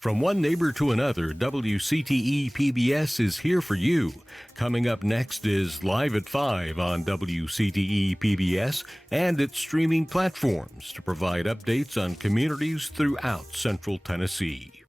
From one neighbor to another, WCTE PBS is here for you. Coming up next is Live at 5 on WCTE PBS and its streaming platforms to provide updates on communities throughout Central Tennessee.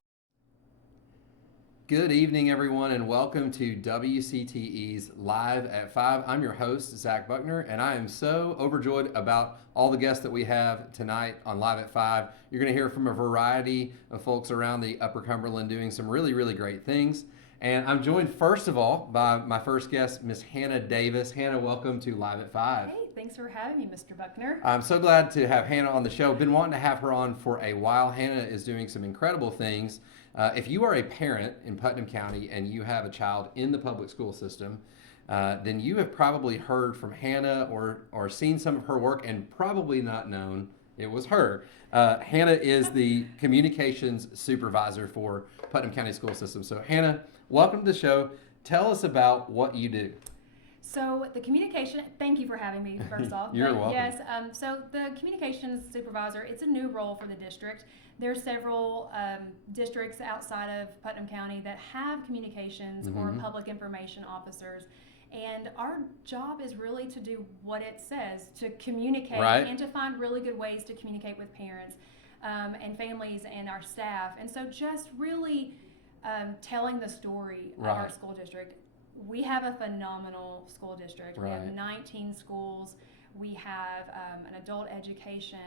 Good evening, everyone, and welcome to WCTE's Live at 5. I'm your host, Zach Buckner, and I am so overjoyed about all the guests that we have tonight on Live at 5. You're going to hear from a variety of folks around the Upper Cumberland doing some really, really great things. And I'm joined, first of all, by my first guest, Miss Hannah Davis. Hannah, welcome to Live at 5. Hey, thanks for having me, Mr. Buckner. I'm so glad to have Hannah on the show. Been wanting to have her on for a while. Hannah is doing some incredible things. If you are a parent in Putnam County and you have a child in the public school system, then you have probably heard from Hannah or seen some of her work and probably not known it was her. Hannah is the communications supervisor for Putnam County School System. So Hannah, welcome to the show. Tell us about what you do. So the communication, thank you for having me, first off. You're welcome. Yes, so the communications supervisor, it's a new role for the district. There are several districts outside of Putnam County that have communications or public information officers. And our job is really to do what it says, to communicate and to find really good ways to communicate with parents and families and our staff. And so just really telling the story of our school district. We have a phenomenal school district. We have 19 schools. We have an adult education.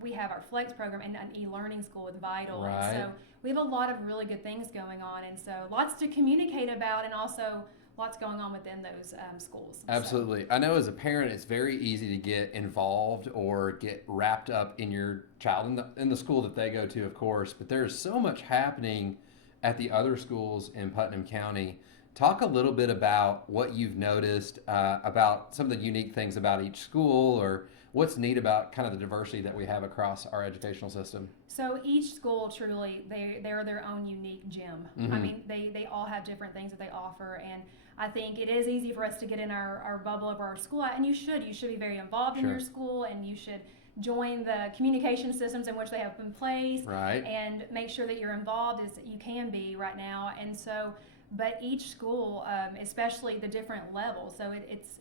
We have our Flex program and an e-learning school with Vital. And so we have a lot of really good things going on. And so lots to communicate about and also lots going on within those schools. Absolutely. I know as a parent, it's very easy to get involved or get wrapped up in your child in the school that they go to, of course. But there's so much happening at the other schools in Putnam County. Talk a little bit about what you've noticed about some of the unique things about each school or what's neat about kind of the diversity that we have across our educational system. So each school truly, they're their own unique gem. I mean, they all have different things that they offer, and I think it is easy for us to get in our bubble of our school, and you should be very involved in your school, and you should join the communication systems in which they have in place and make sure that you're involved as you can be right now. And so, but each school, especially the different levels, so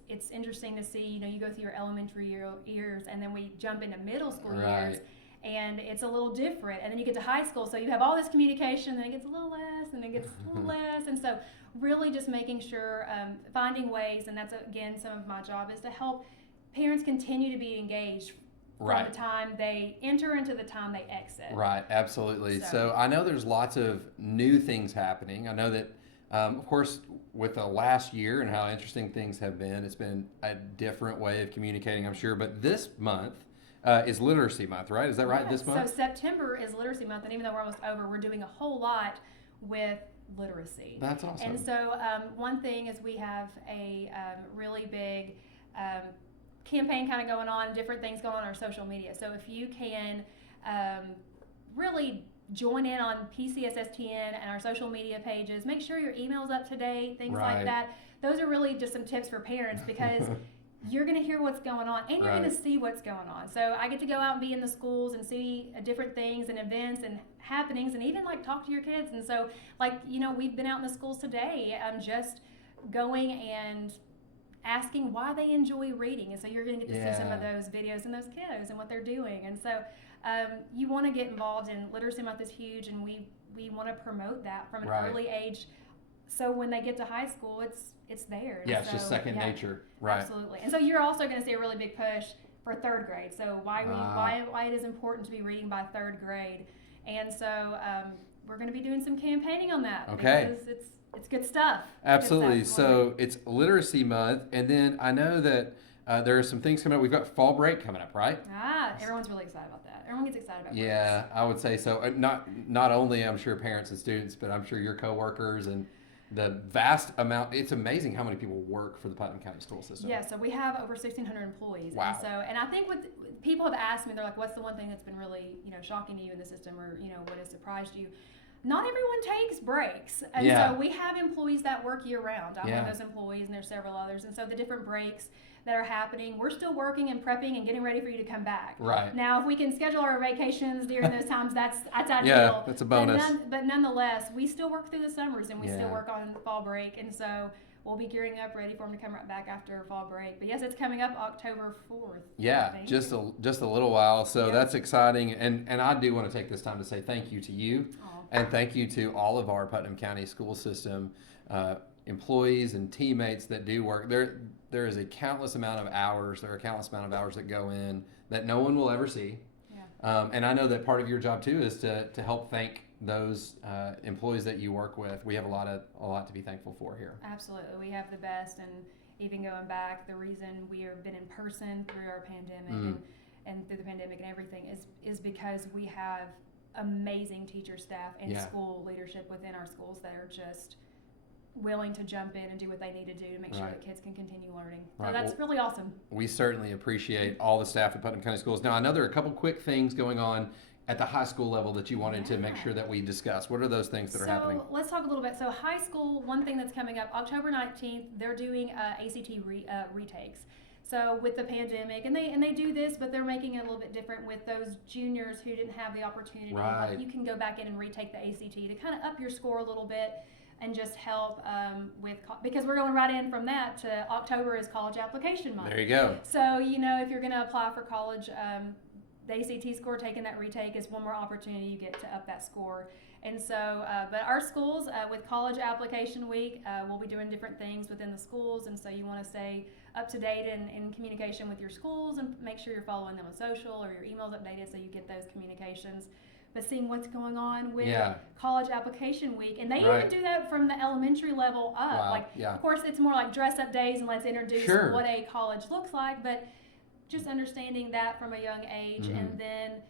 it's interesting to see, you go through your elementary years and then we jump into middle school years and it's a little different, and then you get to high school, so you have all this communication, then it gets a little less and it gets a little less. And so really just making sure, finding ways, and that's again some of my job, is to help parents continue to be engaged from the time they enter into the time they exit. Right, absolutely. So I know there's lots of new things happening. I know that, of course, with the last year and how interesting things have been, it's been a different way of communicating, I'm sure. But this month is Literacy Month, right? Is that right, this month? So September is Literacy Month, and even though we're almost over, we're doing a whole lot with literacy. That's awesome. And so one thing is we have a really big campaign kind of going on, different things going on our social media. So if you can really join in on PCSSTN and our social media pages, make sure your email's up to date, things like that. Those are really just some tips for parents, because you're going to hear what's going on and you're going to see what's going on. So I get to go out and be in the schools and see different things and events and happenings, and even like talk to your kids. And so we've been out in the schools today, just going and asking why they enjoy reading, and so you're going to get to see some of those videos and those kiddos and what they're doing. And so you want to get involved, and Literacy Month is huge, and we want to promote that from an early age, so when they get to high school, it's there. Yeah, it's just second nature. Absolutely. And so you're also going to see a really big push for third grade. So why it is important to be reading by third grade, and so we're going to be doing some campaigning on that. Okay. Because it's good stuff. Absolutely. Good stuff. So it's Literacy Month, and then I know that there are some things coming up. We've got fall break coming up, right? Everyone's really excited about that. Everyone gets excited about breaks. I would say so. Not only, I'm sure, parents and students, but I'm sure your coworkers and the vast amount. It's amazing how many people work for the Putnam County School System. Yeah, so we have over 1,600 employees. Wow. And I think people have asked me, they're like, what's the one thing that's been really, shocking to you in the system, or, what has surprised you? Not everyone takes breaks. And so we have employees that work year round. I'm one of those employees, and there's several others. And so the different breaks, that are happening. We're still working and prepping and getting ready for you to come back. Right. Now, if we can schedule our vacations during those times, that's ideal. Yeah, that's a bonus. But nonetheless, we still work through the summers and we still Yeah. work on fall break, and so we'll be gearing up, ready for them to come right back after fall break. But yes, it's coming up October 4th. Yeah, just a little while. So Yep. that's exciting. And I do want to take this time to say thank you to you. Aw. And thank you to all of our Putnam County school system employees and teammates that do work. There is a countless amount of hours. There are a countless amount of hours that go in that no one will ever see. Yeah. And I know that part of your job too is to help thank those employees that you work with. We have a lot to be thankful for here. Absolutely, we have the best, and even going back, the reason we have been in person through our pandemic and through the pandemic and everything is because we have amazing teacher staff and school leadership within our schools that are just willing to jump in and do what they need to do to make sure that kids can continue learning. So that's really awesome. We certainly appreciate all the staff at Putnam County Schools. Now, I know there are a couple quick things going on at the high school level that you wanted to make sure that we discuss. What are those things that are happening? So let's talk a little bit. So high school, one thing that's coming up, October 19th, they're doing ACT retakes. So with the pandemic, and they do this, but they're making it a little bit different with those juniors who didn't have the opportunity. Right. Like you can go back in and retake the ACT to kind of up your score a little bit and just help because we're going right in from that to October is college application month. There you go. So, if you're going to apply for college, the ACT score, taking that retake is one more opportunity you get to up that score. And so, but our schools, with college application week, we'll be doing different things within the schools. And so you want to stay up to date and in communication with your schools and make sure you're following them on social or your emails updated so you get those communications. But seeing what's going on with college application week. And they even do that from the elementary level up. Wow. Of course, it's more like dress up days and let's introduce what a college looks like. But just understanding that from a young age. And then,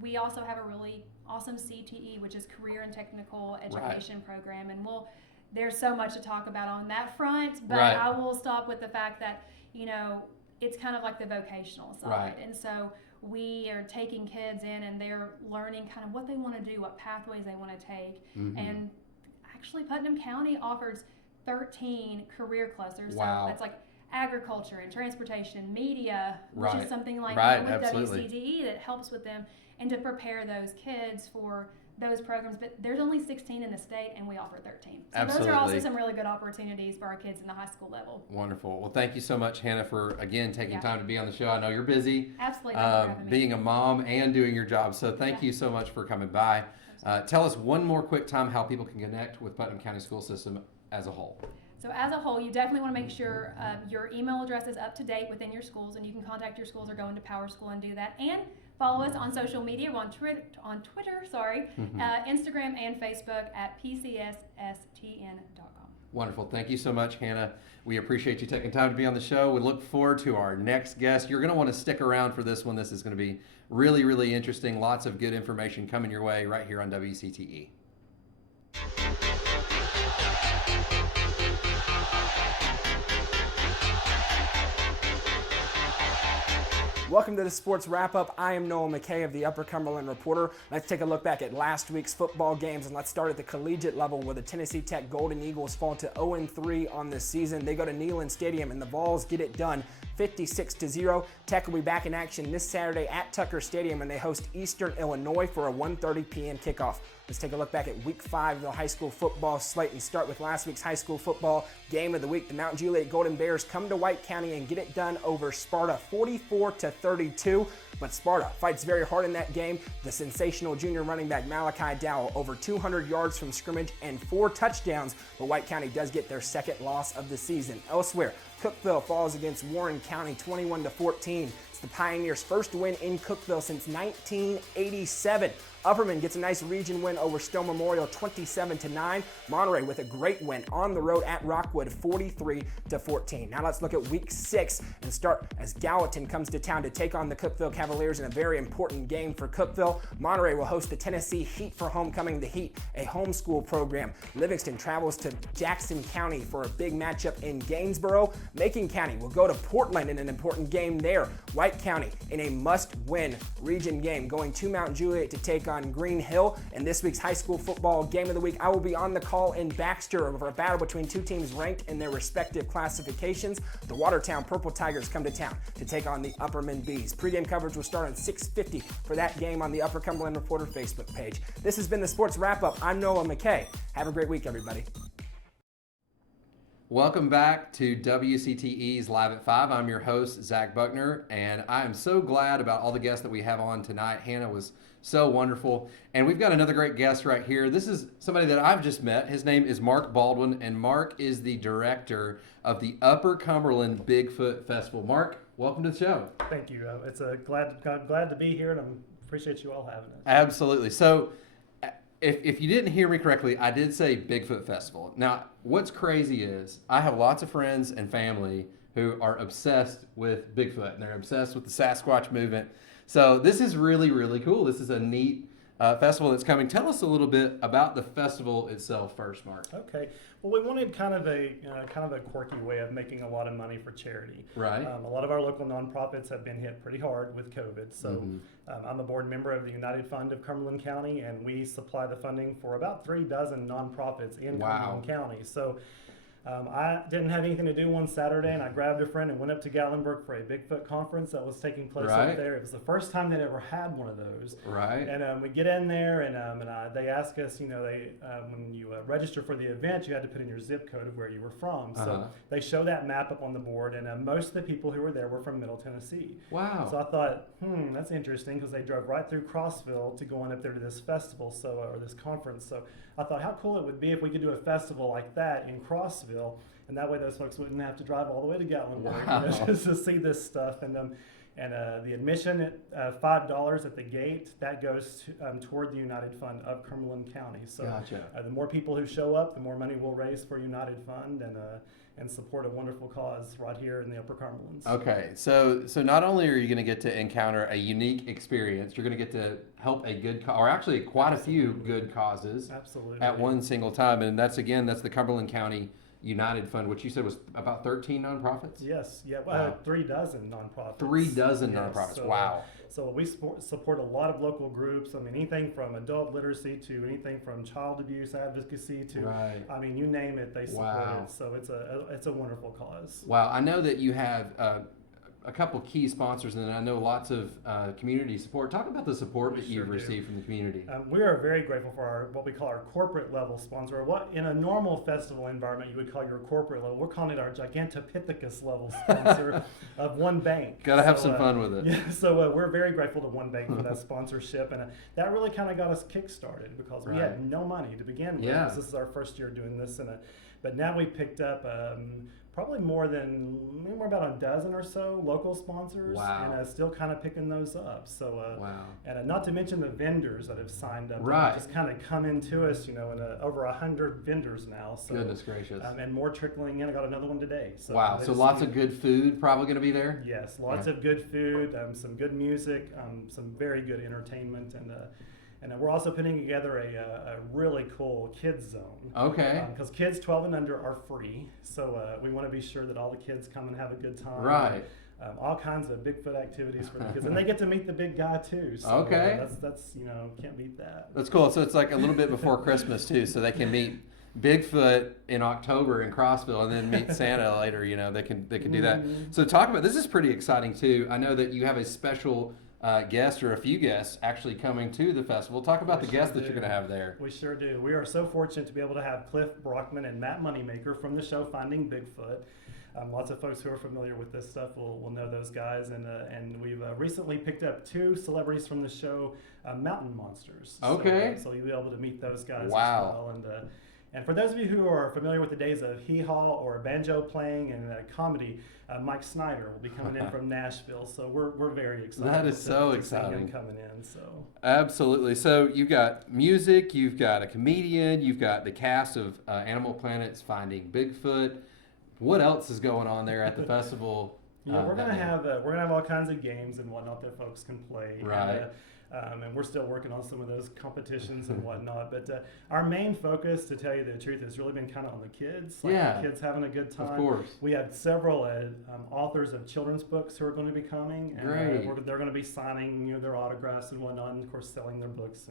we also have a really awesome CTE, which is Career and Technical Education Program. And there's so much to talk about on that front, but I will stop with the fact that, it's kind of like the vocational side. Right. And so we are taking kids in and they're learning kind of what they want to do, what pathways they want to take. And actually Putnam County offers 13 career clusters. Wow. So that's like agriculture and transportation, media, which is something like with WCTE that helps with them and to prepare those kids for those programs. But there's only 16 in the state and we offer 13. So those are also some really good opportunities for our kids in the high school level. Wonderful. Well, thank you so much, Hannah, for again taking time to be on the show. I know you're busy. Absolutely. Thanks for having me. Being a mom and doing your job. So thank you so much for coming by. Tell us one more quick time how people can connect with Putnam County School System as a whole. So as a whole, you definitely want to make sure your email address is up to date within your schools, and you can contact your schools or go into Power School and do that. And follow us on social media. We're on Twitter, Instagram, and Facebook at pcssstn.com. Wonderful. Thank you so much, Hannah. We appreciate you taking time to be on the show. We look forward to our next guest. You're going to want to stick around for this one. This is going to be really, really interesting. Lots of good information coming your way right here on WCTE. Welcome to the Sports Wrap-Up. I am Noah McKay of the Upper Cumberland Reporter. Let's take a look back at last week's football games, and let's start at the collegiate level where the Tennessee Tech Golden Eagles fall to 0-3 on this season. They go to Neyland Stadium, and the Vols get it done 56-0. Tech will be back in action this Saturday at Tucker Stadium, and they host Eastern Illinois for a 1:30 p.m. kickoff. Let's take a look back at Week 5 of the high school football slate and start with last week's high school football game of the week. The Mount Juliet Golden Bears come to White County and get it done over Sparta 44-32. But Sparta fights very hard in that game. The sensational junior running back Malachi Dowell over 200 yards from scrimmage and 4 touchdowns. But White County does get their second loss of the season. Elsewhere, Cokeville falls against Warren County 21-14. It's the Pioneers' first win in Cokeville since 1987. Upperman gets a nice region win over Stone Memorial 27-9. Monterey with a great win on the road at Rockwood 43-14. Now let's look at Week 6 and start as Gallatin comes to town to take on the Cokeville Cavaliers in a very important game for Cokeville. Monterey will host the Tennessee Heat for homecoming. The Heat, a homeschool program. Livingston travels to Jackson County for a big matchup in Gainesboro. Macon County will go to Portland in an important game there. White Wright County in a must-win region game, going to Mount Juliet to take on Green Hill in this week's high school football game of the week. I will be on the call in Baxter over a battle between two teams ranked in their respective classifications. The Watertown Purple Tigers come to town to take on the Upperman Bees. Pre-game coverage will start at 6:50 for that game on the Upper Cumberland Reporter Facebook page. This has been the Sports Wrap-Up. I'm Noah McKay. Have a great week, everybody. Welcome back to WCTE's Live at 5. I'm your host, Zach Buckner, and I am so glad about all the guests that we have on tonight. Hannah was so wonderful. And we've got another great guest right here. This is somebody that I've just met. His name is Mark Baldwin, and Mark is the director of the Upper Cumberland Bigfoot Festival. Mark, welcome to the show. Thank you. It's glad to be here, and I appreciate you all having it. Absolutely. So, if you didn't hear me correctly, I did say Bigfoot Festival. Now, what's crazy is I have lots of friends and family who are obsessed with Bigfoot, and they're obsessed with the Sasquatch movement. So this is really, really cool. This is a neat festival that's coming. Tell us a little bit about the festival itself first, Mark. Okay. Well, we wanted kind of a quirky way of making a lot of money for charity. Right. A lot of our local nonprofits have been hit pretty hard with COVID. So I'm a board member of the United Fund of Cumberland County, and we supply the funding for about 3 dozen nonprofits in Cumberland County. So I didn't have anything to do one Saturday, and I grabbed a friend and went up to Gatlinburg for a Bigfoot conference that was taking place up there. It was the first time they'd ever had one of those. Right. And we get in there, and they ask us, when you register for the event, you had to put in your zip code of where you were from. So they show that map up on the board, and most of the people who were there were from Middle Tennessee. Wow. So I thought, that's interesting, because they drove right through Crossville to go on up there to this festival, or this conference. So I thought how cool it would be if we could do a festival like that in Crossville, and that way those folks wouldn't have to drive all the way to Gatlinburg just to see this stuff. And the admission at $5 at the gate, that goes toward the United Fund of Cumberland County. So Gotcha. The more people who show up, the more money we'll raise for United Fund and support a wonderful cause right here in the Upper Cumberlands. Okay, so not only are you going to get to encounter a unique experience, you're going to get to help a good or actually quite a few good causes at one single time. And that's the Cumberland County United Fund, which you said was about 13 nonprofits? Yes, yeah, well, 3 dozen nonprofits. 3 dozen nonprofits, so, wow. So we support a lot of local groups. I mean, anything from adult literacy to anything from child abuse advocacy to, I mean, you name it, they support it. So it's a wonderful cause. Wow, I know that you have a couple key sponsors, and I know lots of community support. Talk about the support that you've received from the community. We are very grateful for what we call our corporate level sponsor, or what in a normal festival environment you would call your corporate level. We're calling it our Gigantopithecus level sponsor of One Bank. Got to have some fun with it. Yeah, so we're very grateful to One Bank for that sponsorship, and that really kind of got us kick-started because we had no money to begin with. Yeah. This is our first year doing this, but now we picked up probably more about a dozen or so local sponsors, and still kind of picking those up. So, and not to mention the vendors that have signed up, just kind of come into us, and over 100 vendors now. So, goodness gracious, and more trickling in. I got another one today. So so lots of good food probably going to be there. Yes, lots of good food, some good music, some very good entertainment, and we're also putting together a really cool kids zone. Okay. Because kids 12 and under are free, so we want to be sure that all the kids come and have a good time. Right. All kinds of Bigfoot activities for the kids, and they get to meet the big guy too. So, that's can't beat that. That's cool. So it's like a little bit before Christmas too, so they can meet Bigfoot in October in Crossville, and then meet Santa later. They can do that. So talk about this is pretty exciting too. I know that you have a special guest or a few guests actually coming to the festival. Talk about the guests that you're going to have there. We sure do. We are so fortunate to be able to have Cliff Brockman and Matt Moneymaker from the show Finding Bigfoot. Lots of folks who are familiar with this stuff will know those guys, and we've recently picked up 2 celebrities from the show, Mountain Monsters. Okay. So you'll be able to meet those guys as well. And for those of you who are familiar with the days of hee-haw or banjo playing and comedy, Mike Snyder will be coming in from Nashville. So we're very excited. That is so to exciting. see him coming in. So absolutely. So you've got music, you've got a comedian, you've got the cast of Animal Planet's Finding Bigfoot. What else is going on there at the festival? We're gonna have all kinds of games and whatnot that folks can play. Right. And we're still working on some of those competitions and whatnot. But our main focus, to tell you the truth, has really been kind of on the kids. The kids having a good time. Of course. We have several authors of children's books who are going to be coming. And they're going to be signing their autographs and whatnot, and of course selling their books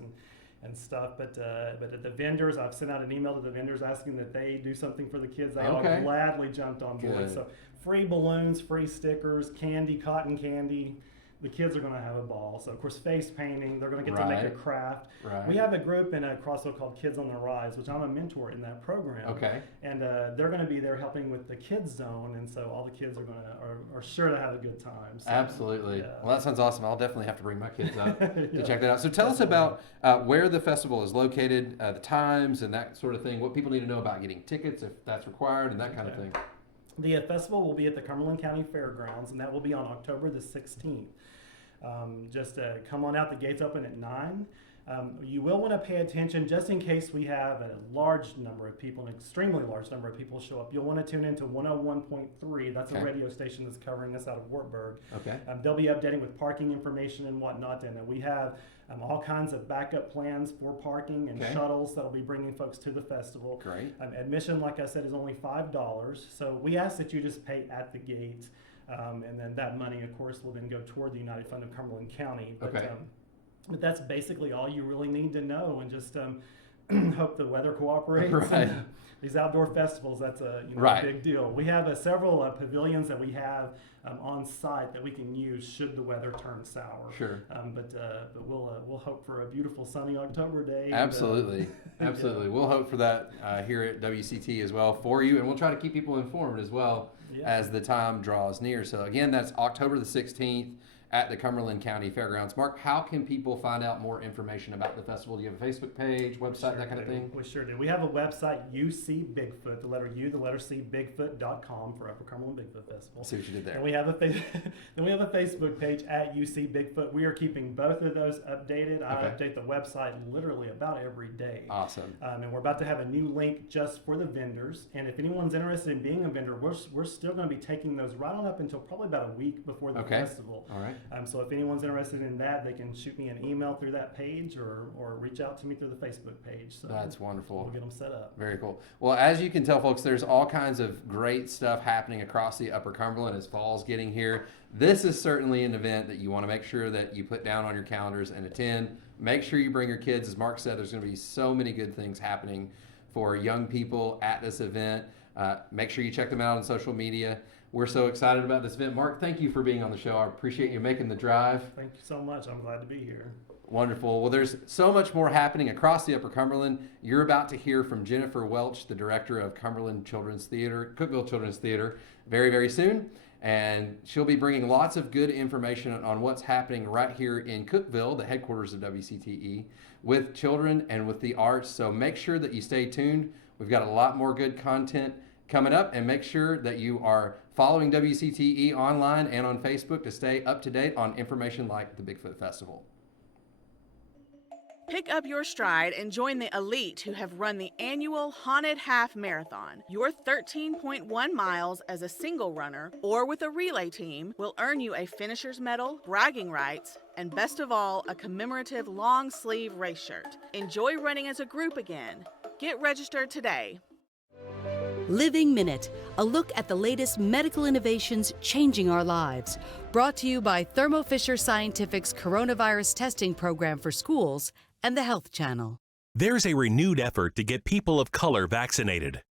and stuff. But at the vendors, I've sent out an email to the vendors asking that they do something for the kids. They all gladly jumped on board. Good. So free balloons, free stickers, candy, cotton candy. The kids are going to have a ball. So, of course, face painting. They're going to get to make a craft. Right. We have a group in Crossville called Kids on the Rise, which I'm a mentor in that program. Okay. And they're going to be there helping with the kids zone, and so all the kids are sure to have a good time. So, Absolutely. Yeah. Well, that sounds awesome. I'll definitely have to bring my kids up to check that out. So tell us about where the festival is located, the times, and that sort of thing. What people need to know about getting tickets, if that's required, and that kind of thing. The festival will be at the Cumberland County Fairgrounds, and that will be on October the 16th. Just come on out. The gates open at 9. You will want to pay attention just in case we have a large number of people, an extremely large number of people show up. You'll want to tune into 101.3. That's a radio station that's covering us out of Wartburg. Okay. They'll be updating with parking information and whatnot, and we have all kinds of backup plans for parking and shuttles that'll be bringing folks to the festival. Great. Admission, like I said, is only $5. So we ask that you just pay at the gate. And then that money, of course, will then go toward the United Fund of Cumberland County. But that's basically all you really need to know, and just hope the weather cooperates. Right. These outdoor festivals, that's a big deal. We have several pavilions that we have on site that we can use should the weather turn sour. Sure. But we'll hope for a beautiful sunny October day. Absolutely. Absolutely. We'll hope for that here at WCTE as well for you, and we'll try to keep people informed as well as the time draws near. So again, that's October the 16th at the Cumberland County Fairgrounds. Mark, how can people find out more information about the festival? Do you have a Facebook page, website, that kind of thing? We sure do. We have a website, UC Bigfoot, the letter U, the letter C, Bigfoot.com for Upper Cumberland Bigfoot Festival. See what you did there. And we have a Facebook page at UC Bigfoot. We are keeping both of those updated. I update the website literally about every day. Awesome. And we're about to have a new link just for the vendors. And if anyone's interested in being a vendor, we're still going to be taking those right on up until probably about a week before the festival. All right. So if anyone's interested in that, they can shoot me an email through that page or reach out to me through the Facebook page. So that's wonderful. We'll get them set up. Very cool. Well, as you can tell, folks, there's all kinds of great stuff happening across the Upper Cumberland as fall's getting here. This is certainly an event that you want to make sure that you put down on your calendars and attend. Make sure you bring your kids. As Mark said, there's going to be so many good things happening for young people at this event. Make sure you check them out on social media. We're so excited about this event. Mark, thank you for being on the show. I appreciate you making the drive. Thank you so much. I'm glad to be here. Wonderful. Well, there's so much more happening across the Upper Cumberland. You're about to hear from Jennifer Welch, the director of Cumberland Children's Theater, Cokeville Children's Theater, very, very soon. And she'll be bringing lots of good information on what's happening right here in Cokeville, the headquarters of WCTE, with children and with the arts. So make sure that you stay tuned. We've got a lot more good content coming up, and make sure that you are following WCTE online and on Facebook to stay up to date on information like the Bigfoot Festival. Pick up your stride and join the elite who have run the annual Haunted Half Marathon. Your 13.1 miles as a single runner or with a relay team will earn you a finisher's medal, bragging rights, and best of all, a commemorative long sleeve race shirt. Enjoy running as a group again. Get registered today. Living Minute, a look at the latest medical innovations changing our lives. Brought to you by Thermo Fisher Scientific's coronavirus testing program for schools and the Health Channel. There's a renewed effort to get people of color vaccinated.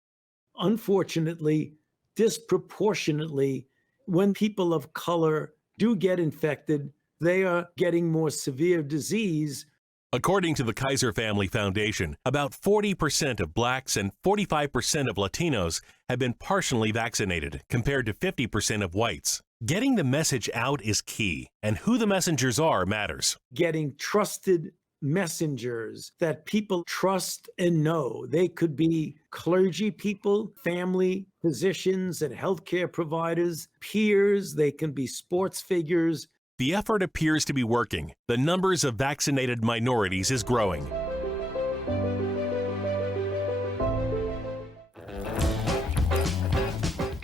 Unfortunately, disproportionately, when people of color do get infected, they are getting more severe disease. According to the Kaiser Family Foundation, about 40% of blacks and 45% of Latinos have been partially vaccinated, compared to 50% of whites. Getting the message out is key, and who the messengers are matters. Getting trusted messengers that people trust and know. They could be clergy people, family physicians and healthcare providers, peers, they can be sports figures. The effort appears to be working. The numbers of vaccinated minorities is growing.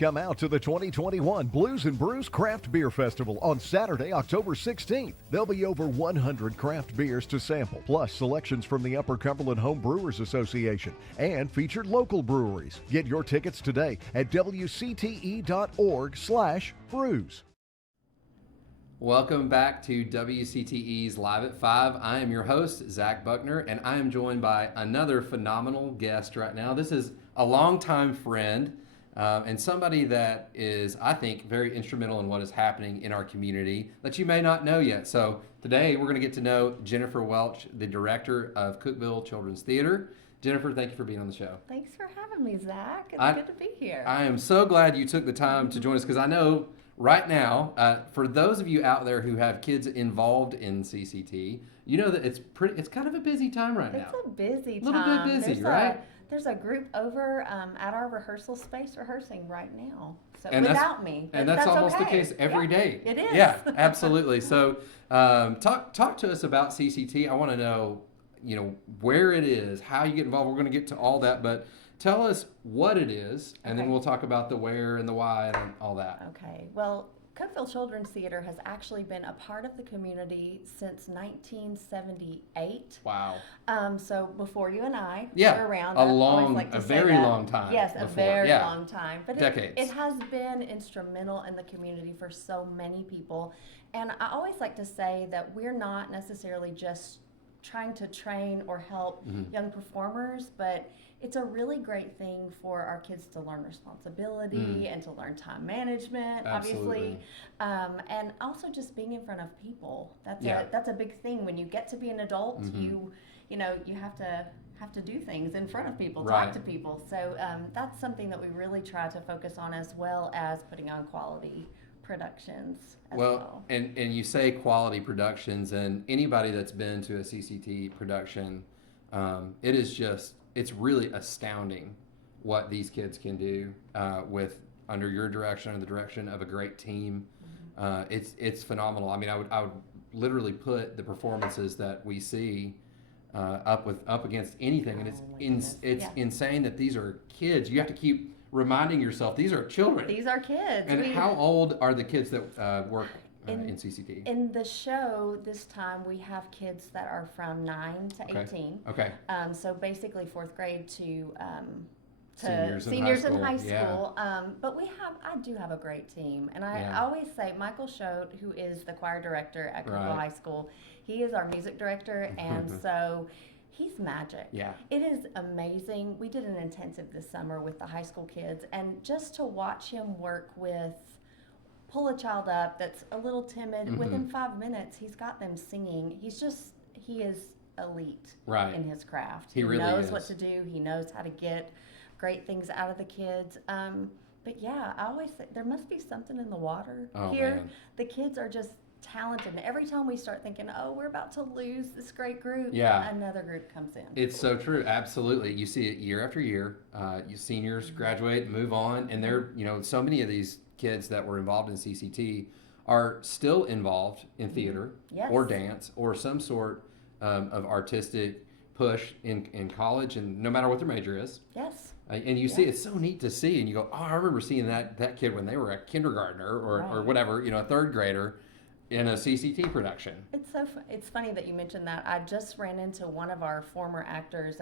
come out to the 2021 Blues and Brews Craft Beer Festival on Saturday, October 16th. There'll be over 100 craft beers to sample, plus selections from the Upper Cumberland Home Brewers Association and featured local breweries. Get your tickets today at wcte.org/brews. Welcome back to WCTE's Live at 5. I am your host, Zach Buckner, and I am joined by another phenomenal guest right now. This is a longtime friend and somebody that is, I think, very instrumental in what is happening in our community that you may not know yet. So today we're going to get to know Jennifer Welch, the director of Cokeville Children's Theater. Jennifer, thank you for being on the show. Thank for having me, Zach. It's good to be here. I am so glad you took the time to join us because I know right now, for those of you out there who have kids involved in CCT, you know that it's kind of a busy time right now. It's a busy time. A little bit busy, right? There's a group over at our rehearsal space rehearsing right now. So and without me, and that's almost okay. the case every day. It is. Yeah, absolutely. So, talk to us about CCT. I want to know, where it is, how you get involved. We're going to get to all that, but tell us what it is, and then we'll talk about the where and the why and all that. Okay. Well, Cokeville Children's Theater has actually been a part of the community since 1978. Wow. So before you and I were around, a very long time. Yes, before. a very long time. But decades. It has been instrumental in the community for so many people. And I always like to say that we're not necessarily just trying to train or help young performers, but it's a really great thing for our kids to learn responsibility and to learn time management, obviously, and also just being in front of people. That's a big thing. When you get to be an adult, you have to do things in front of people, talk to people. So that's something that we really try to focus on, as well as putting on quality productions as well. And you say quality productions, and anybody that's been to a CCT production, it's really astounding what these kids can do under your direction, under the direction of a great team. It's phenomenal. I mean, I would literally put the performances that we see up against anything, and it's insane that these are kids. You have to keep reminding yourself these are children. These are kids. And how old are the kids that work in CCT? In the show this time, we have kids that are from 9 to 18. Okay. So basically 4th grade to seniors in high school. Yeah. But I do have a great team. And I always say Michael Schote, who is the choir director at Cokeville High School, he is our music director, and so he's magic. Yeah. It is amazing. We did an intensive this summer with the high school kids, and just to watch him pull a child up that's a little timid, within 5 minutes, he's got them singing. He is elite in his craft. He really knows is. what to do. He knows how to get great things out of the kids. But yeah, I always say there must be something in the water here. Man. The kids are just talented, and every time we start thinking, we're about to lose this great group, another group comes in. It's so true. Absolutely. You see it year after year. Seniors graduate, move on, and so many of these kids that were involved in CCT are still involved in theater or dance or some sort of artistic push in college, and no matter what their major is. Yes. And you see, it's so neat to see, and you go, I remember seeing that kid when they were a kindergartner or whatever, a 3rd grader in a CCT production. It's funny that you mentioned that. I just ran into one of our former actors,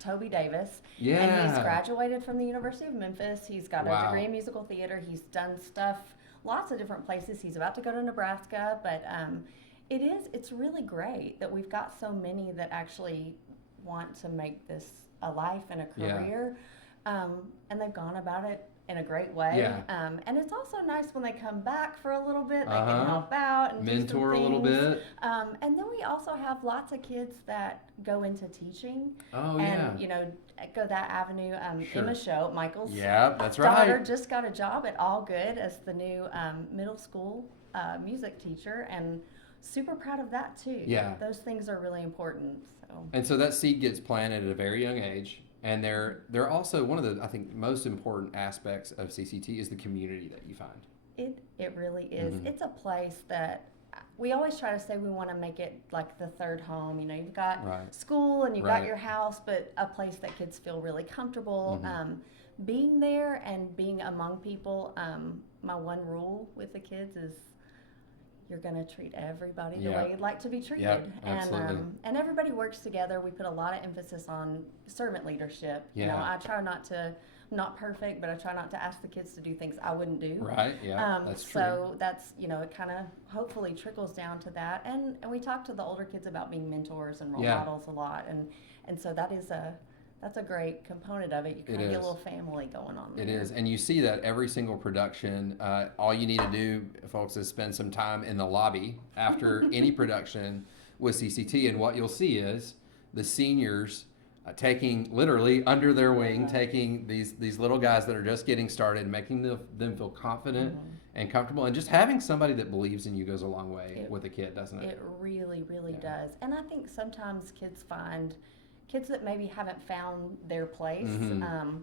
Toby Davis. Yeah. And he's graduated from the University of Memphis. He's got a degree in musical theater. He's done stuff lots of different places. He's about to go to Nebraska, but it's really great that we've got so many that actually want to make this a life and a career. And they've gone about it in a great way. Yeah. And it's also nice when they come back for a little bit, they can help out and mentor do some a little bit. And then we also have lots of kids that go into teaching. Oh, and, go that avenue. Emma Show, Michael's daughter, just got a job at All Good as the new middle school music teacher, and super proud of that too. Yeah. Those things are really important. And so that seed gets planted at a very young age. And they're also one of the, I think, most important aspects of CCT is the community that you find. It really is. It's a place that we always try to say we want to make it like the third home. You've got school and you've got your house, but a place that kids feel really comfortable. being there and being among people, my one rule with the kids is you're going to treat everybody the way you'd like to be treated. Yep, absolutely. And everybody works together. We put a lot of emphasis on servant leadership. You know, I try not perfect, but I try not to ask the kids to do things I wouldn't do. Right, yeah, that's true. So that's, you know, it kind of hopefully trickles down to that. And we talk to the older kids about being mentors and role models a lot. And so that's a great component of it. You kind of get a little family going on there. It is, and you see that every single production. All you need to do, folks, is spend some time in the lobby after any production with CCT, and what you'll see is the seniors taking, literally under their wing, taking these little guys that are just getting started, making them feel confident and comfortable, and just having somebody that believes in you goes a long way with a kid, doesn't it? It really, really does. And I think sometimes kids that maybe haven't found their place,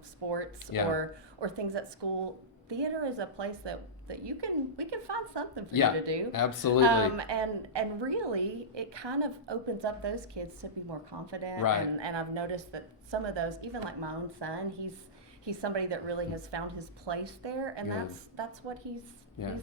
sports or things at school, theater is a place that we can find something for you to do. Absolutely. And really, it kind of opens up those kids to be more confident. Right. And I've noticed that some of those, even like my own son, he's somebody that really has found his place there, and that's what he's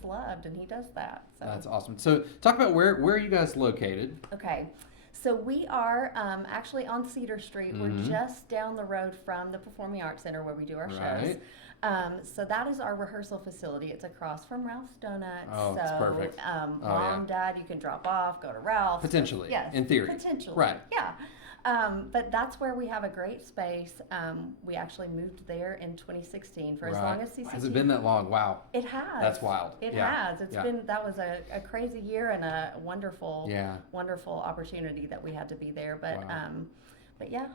loved, and he does that. So. That's awesome. So talk about where are you guys located? Okay. So we are actually on Cedar Street. We're just down the road from the Performing Arts Center where we do our shows. So that is our rehearsal facility. It's across from Ralph's Donuts. Oh, that's perfect. Mom, Dad, you can drop off, go to Ralph's. Potentially. Yes. In theory. Potentially. Right. Yeah. But that's where we have a great space. We actually moved there in 2016 for as long as CCT. Has it been that long? Wow. It has. That's wild. It has. It's been, that was a crazy year and a wonderful, wonderful opportunity that we had to be there. But, but yeah,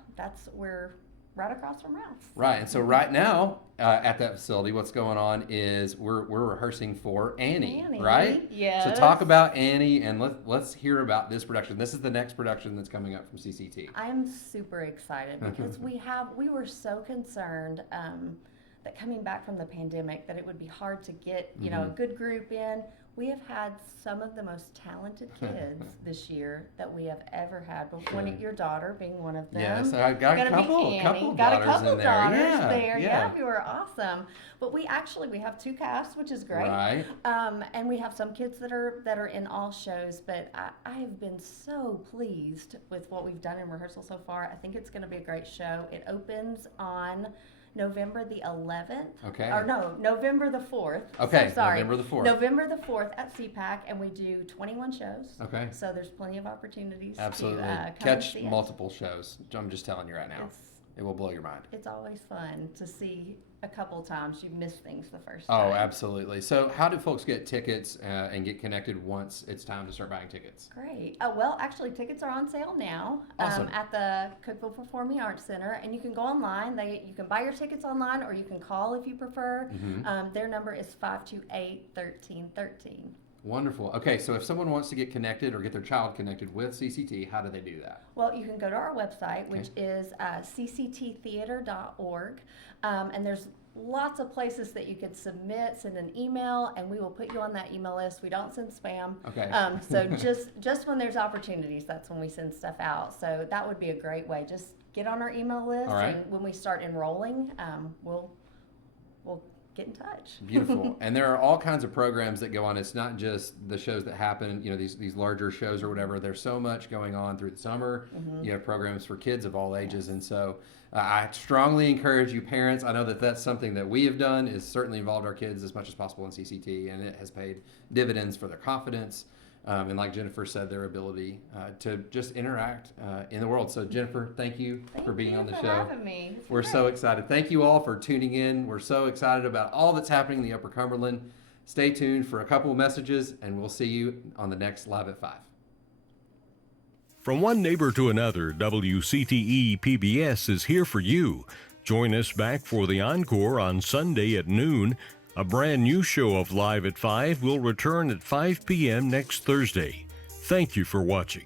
we're right across from Ralph's. Right. And so right now at that facility, what's going on is we're rehearsing for Annie, right? Yes. So talk about Annie, and let's hear about this production. This is the next production that's coming up from CCT. I am super excited because we were so concerned that coming back from the pandemic that it would be hard to get, you know, a good group in. We have had some of the most talented kids this year that we have ever had. But your daughter being one of them. Yes, I got a couple daughters in there. Yeah, we were awesome. But we have two casts, which is great. Right. And we have some kids that are in all shows. But I have been so pleased with what we've done in rehearsal so far. I think it's going to be a great show. It opens on November the 11th. Okay. Or no, November the 4th. Okay, so sorry. November the 4th. November the 4th at CPAC, and we do 21 shows. Okay. So there's plenty of opportunities Absolutely. to come catch and see multiple shows. I'm just telling you right now. It will blow your mind. It's always fun to see a couple times. You miss things the first time. Oh, absolutely. So how do folks get tickets and get connected once it's time to start buying tickets? Great. Well, actually, tickets are on sale now at the Cokeville Performing Arts Center, and you can go online. You can buy your tickets online, or you can call if you prefer. Their number is 528-1313. Wonderful. Okay, so if someone wants to get connected or get their child connected with CCT, how do they do that? Well, you can go to our website, which is ccttheater.org, and there's lots of places that you could send an email, and we will put you on that email list. We don't send spam. Okay. So just when there's opportunities, that's when we send stuff out. So that would be a great way. Just get on our email list, and when we start enrolling, we'll get in touch. Beautiful. And there are all kinds of programs that go on. It's not just the shows that happen, you know, these larger shows or whatever. There's so much going on through the summer. You have programs for kids of all ages. And so I strongly encourage you parents. I know that that's something that we have done, is certainly involved our kids as much as possible in CCT, and it has paid dividends for their confidence. And like Jennifer said, their ability to just interact in the world. So Jennifer, thank you for being on the show. Having me. We're so excited. Thank you all for tuning in. We're so excited about all that's happening in the Upper Cumberland. Stay tuned for a couple of messages, and we'll see you on the next Live at 5. From one neighbor to another, WCTE PBS is here for you. Join us back for the encore on Sunday at noon. A brand new show of Live at 5 will return at 5 p.m. next Thursday. Thank you for watching.